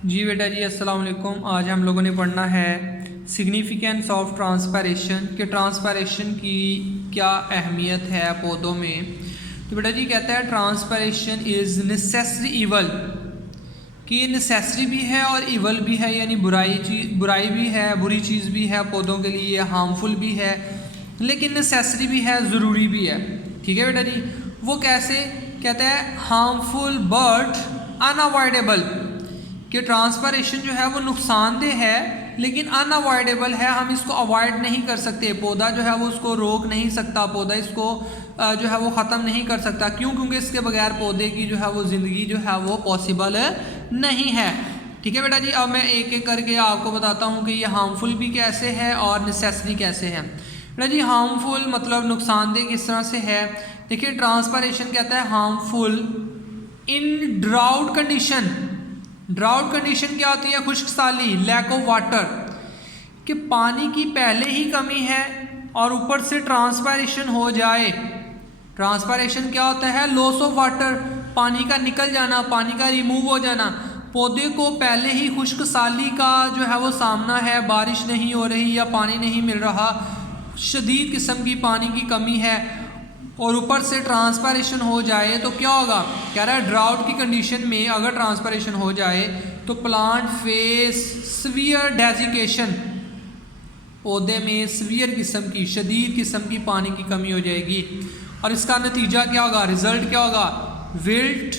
जी बेटा जी, अस्सलाम वालेकुम। आज हम लोगों ने पढ़ना है सिग्निफिकेंस ऑफ ट्रांसपायरेशन कि ट्रांसपायरेशन की क्या अहमियत है पौधों में। तो बेटा जी कहता है ट्रांसपायरेशन इज़ नेसेसरी इवल, कि ये नेसेसरी भी है और इवल भी है, यानी बुराई भी है, बुरी चीज़ भी है पौधों के लिए, हार्मफुल भी है, लेकिन नेसेसरी भी है, ज़रूरी भी है। ठीक है बेटा जी। वो कैसे कहता है, हार्मफुल बट अनअवॉइडेबल, कि ट्रांसपायरेशन जो है वो नुकसानदेह है लेकिन अनअवॉइडेबल है, हम इसको अवॉइड नहीं कर सकते। पौधा जो है वो उसको रोक नहीं सकता, पौधा इसको जो है वो ख़त्म नहीं कर सकता। क्यों? क्योंकि इसके बगैर पौधे की जो है वो ज़िंदगी जो है वो पॉसिबल नहीं है। ठीक है बेटा जी। अब मैं एक एक करके आपको बताता हूँ कि ये हार्मफुल भी कैसे है और नेसेसरी कैसे है। बेटा जी हार्मफुल मतलब नुकसानदेह किस तरह से है। देखिए ट्रांसपायरेशन कहता है हार्मफुल इन ड्राउट कंडीशन। ड्राउट कंडीशन क्या होती है? खुश्क साली, लैक ऑफ वाटर, कि पानी की पहले ही कमी है और ऊपर से ट्रांसपायरेशन हो जाए। ट्रांसपायरेशन क्या होता है? लॉस ऑफ वाटर, पानी का निकल जाना, पानी का रिमूव हो जाना। पौधे को पहले ही खुश्क साली का जो है वो सामना है, बारिश नहीं हो रही या पानी नहीं मिल रहा, शदीद किस्म की पानी की कमी है, और ऊपर से ट्रांसपायरेशन हो जाए तो क्या होगा? कह रहा है ड्राउट की कंडीशन में अगर ट्रांसपायरेशन हो जाए तो प्लांट फेस सीवियर डेजिकेशन, पौधे में सीवियर किस्म की, शदीद किस्म की पानी की कमी हो जाएगी, और इसका नतीजा क्या होगा? रिजल्ट क्या होगा? विल्ट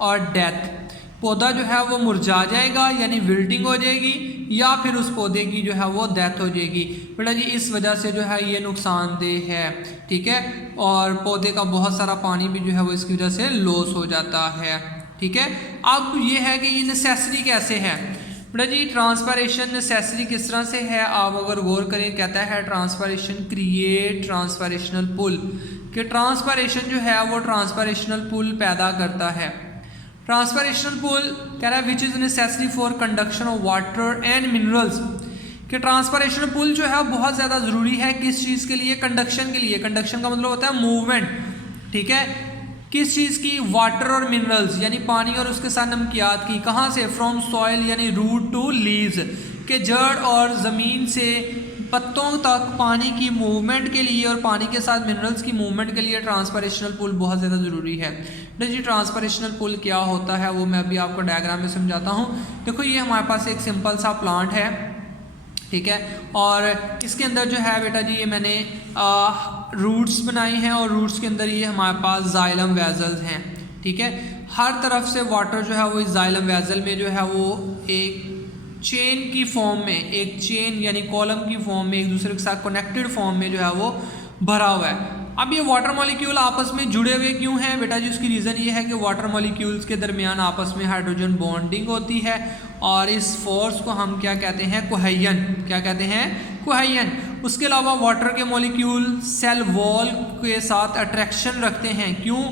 और डेथ। पौधा जो है वो मुरझा जाएगा यानी विल्टिंग हो जाएगी, या फिर उस पौधे की जो है वो डेथ हो जाएगी। बेटा जी इस वजह से जो है ये नुकसानदेह है। ठीक है। और पौधे का बहुत सारा पानी भी जो है वो इसकी वजह से लॉस हो जाता है। ठीक है। अब ये है कि ये नेसेसरी कैसे है। बेटा जी ट्रांसपायरेशन नेसेसरी किस तरह से है, आप अगर गौर करें, कहता है ट्रांसपायरेशन क्रिएट ट्रांसपायरेशनल पुल, कि ट्रांसपायरेशन जो है वो ट्रांसपायरेशनल पुल पैदा करता है। ट्रांसपायरेशनल पुल कह रहा है which is necessary for conduction of water and minerals, कि ट्रांसपायरेशनल पुल जो है बहुत ज़्यादा ज़रूरी है किस चीज़ के लिए? कंडक्शन के लिए। कंडक्शन का मतलब होता है मूवमेंट। ठीक है। किस चीज़ की? वाटर और मिनरल्स, यानी पानी और उसके साथ नमकियात की। कहाँ से? फ्रॉम सॉइल यानी रूट टू लीव्स, के जड़ और ज़मीन से पत्तों तक पानी की मूवमेंट के लिए और पानी के साथ मिनरल्स की मूवमेंट के लिए ट्रांसपायरेशनल पुल बहुत ज़्यादा ज़रूरी है। जी ट्रांसपायरेशनल पुल क्या होता है वो मैं अभी आपको डायग्राम में समझाता हूँ। देखो ये हमारे पास एक सिंपल सा प्लांट है। ठीक है। और इसके अंदर जो है बेटा जी ये मैंने रूट्स बनाई हैं, और रूट्स के अंदर ये हमारे पास जाइलम वेजल्स हैं। ठीक है। हर तरफ से वाटर जो है वो इस जाइलम वेजल में जो है वो एक चेन की फॉर्म में, एक चेन यानी कॉलम की फॉर्म में, एक दूसरे के साथ कनेक्टेड फॉर्म में जो है वो भरा हुआ है। अब ये वाटर मॉलिक्यूल आपस में जुड़े हुए क्यों हैं बेटा जी? उसकी रीज़न ये है कि वाटर मॉलिक्यूल्स के दरमियान आपस में हाइड्रोजन बॉन्डिंग होती है, और इस फोर्स को हम क्या कहते हैं? कोहेजन। क्या कहते हैं? कोहेजन। उसके अलावा वाटर के मॉलिक्यूल सेल वॉल के साथ अट्रैक्शन रखते हैं। क्यों?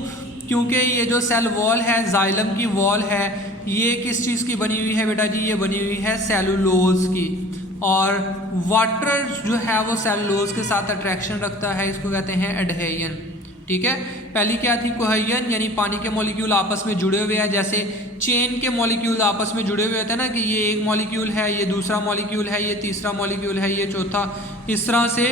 क्योंकि ये जो सेल वॉल है, जाइलम की वॉल है, ये किस चीज़ की बनी हुई है बेटा जी? ये बनी हुई है सेलुलोज की, और वाटर जो है वो सेलुलोज के साथ अट्रैक्शन रखता है, इसको कहते हैं एडहेजन। ठीक है। पहली क्या थी? कोहेजन, यानी पानी के मॉलिक्यूल आपस में जुड़े हुए हैं, जैसे चेन के मॉलिक्यूल आपस में जुड़े हुए होते हैं ना, कि ये एक मॉलिक्यूल है, ये दूसरा मॉलिक्यूल है, ये तीसरा मॉलिक्यूल है, ये चौथा, इस तरह से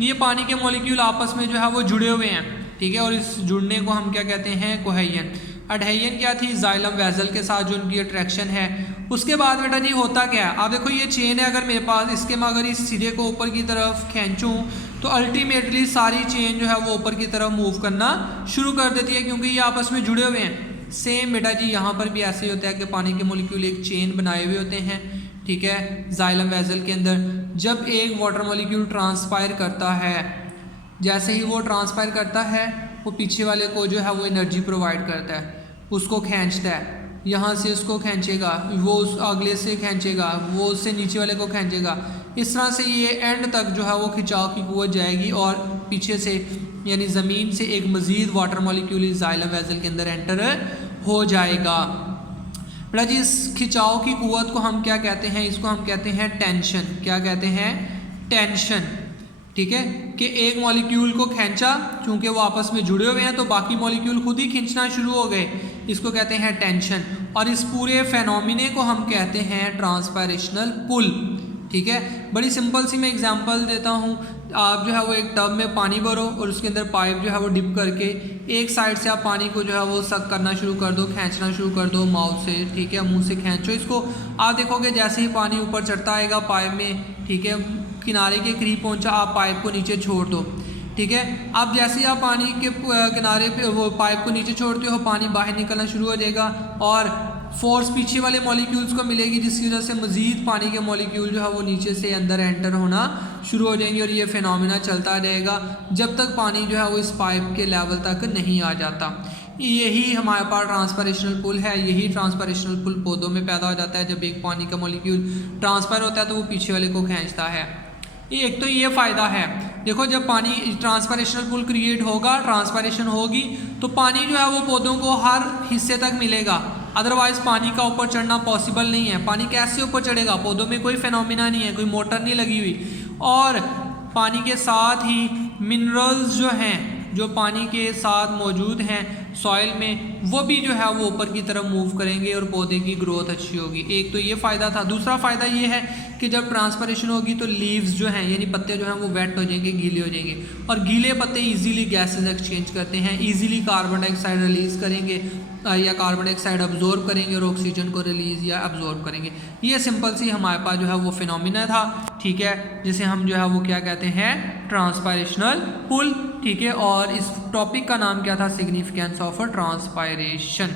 ये पानी के मॉलिक्यूल आपस में जो है वो जुड़े हुए हैं। ठीक है। और इस जुड़ने को हम क्या कहते हैं? कोहेजन। एडहेजन क्या थी? जाइलम वेजल के साथ जो उनकी अट्रैक्शन है। उसके बाद बेटा जी होता क्या है? आप देखो ये चेन है, अगर मेरे पास इसके मैं अगर इस सिरे को ऊपर की तरफ खींचूं तो अल्टीमेटली सारी चेन जो है वो ऊपर की तरफ मूव करना शुरू कर देती है, क्योंकि ये आपस में जुड़े हुए हैं। सेम बेटा जी यहाँ पर भी ऐसे ही होता है कि पानी के मॉलिक्यूल एक चेन बनाए हुए होते हैं। ठीक है। जाइलम वेजल के अंदर जब एक वाटर मॉलिक्यूल ट्रांसपायर करता है, जैसे ही वो ट्रांसपायर करता है वो पीछे वाले को जो है वो एनर्जी प्रोवाइड करता है, उसको खींचता है, यहाँ से उसको खींचेगा, वो उस अगले से खींचेगा, वो उससे नीचे वाले को खींचेगा। इस तरह से ये एंड तक जो है वो खिंचाव की कुव्वत जाएगी, और पीछे से यानी ज़मीन से एक मज़ीद वाटर मॉलिक्यूल इस जाइलम वेजल के अंदर एंटर हो जाएगा। बेटा जी इस खिंचाव की कुव्वत को हम क्या कहते हैं? इसको हम कहते हैं टेंशन। क्या कहते हैं? टेंशन। ठीक है। कि एक मॉलिक्यूल को खींचा, क्योंकि वो आपस में जुड़े हुए हैं तो बाकी मॉलिक्यूल खुद ही खींचना शुरू हो गए। इसको कहते हैं टेंशन, और इस पूरे फेनोमिने को हम कहते हैं ट्रांसपायरेशनल पुल। ठीक है, बड़ी सिंपल सी मैं एग्जांपल देता हूँ। आप जो है वो एक टब में पानी भरो और उसके अंदर पाइप जो है वो डिप करके एक साइड से आप पानी को जो है वो सक करना शुरू कर दो, खींचना शुरू कर दो माउथ से। ठीक है, मुंह से खींचो इसको। आप देखोगे जैसे ही पानी ऊपर चढ़ता आएगा पाइप में, ठीक है, किनारे के करीब पहुंचा, आप पाइप को नीचे छोड़ दो। ठीक है, अब जैसे ही आप पानी के किनारे पे वो पाइप को नीचे छोड़ते हो, पानी बाहर निकलना शुरू हो जाएगा और फोर्स पीछे वाले मॉलिक्यूल्स को मिलेगी, जिसकी वजह से मज़ीद पानी के मॉलिक्यूल जो है वो नीचे से अंदर एंटर होना शुरू हो जाएंगे, और ये फिनोमिना चलता रहेगा जब तक पानी जो है वो इस पाइप के लेवल तक नहीं आ जाता। यही हमारे पास ट्रांसपायरेशनल पुल है। यही ट्रांसपायरेशनल पुल पौधों में पैदा हो जाता है। जब एक पानी का मॉलिक्यूल ट्रांसफर होता है तो वो पीछे वाले को खींचता है। एक तो ये फ़ायदा है, देखो जब पानी ट्रांसपायरेशनल पुल क्रिएट होगा, ट्रांसपायरेशन होगी, तो पानी जो है वो पौधों को हर हिस्से तक मिलेगा। अदरवाइज पानी का ऊपर चढ़ना पॉसिबल नहीं है। पानी कैसे ऊपर चढ़ेगा? पौधों में कोई फिनोमिना नहीं है, कोई मोटर नहीं लगी हुई, और पानी के साथ ही मिनरल्स जो हैं, जो पानी के साथ मौजूद हैं सॉइल में, वो भी जो है वो ऊपर की तरफ मूव करेंगे और पौधे की ग्रोथ अच्छी होगी। एक तो ये फ़ायदा था। दूसरा फ़ायदा ये है कि जब ट्रांसपायरेशन होगी तो लीव्स जो हैं, यानी पत्ते जो हैं वो वेट हो जाएंगे, गीले हो जाएंगे, और गीले पत्ते इजीली गैसेस एक्सचेंज करते हैं, इजीली कार्बन डाइऑक्साइड रिलीज़ करेंगे या कार्बन डाइऑक्साइड अब्जॉर्ब करेंगे और ऑक्सीजन को रिलीज़ या अब्जॉर्ब करेंगे। ये सिंपल सी हमारे पास जो है वो फिनोमिना था। ठीक है, जिसे हम जो है वो क्या कहते हैं? ट्रांसपायरेशनल पुल। ठीक है, और इस टॉपिक का नाम क्या था? Significance of a transpiration.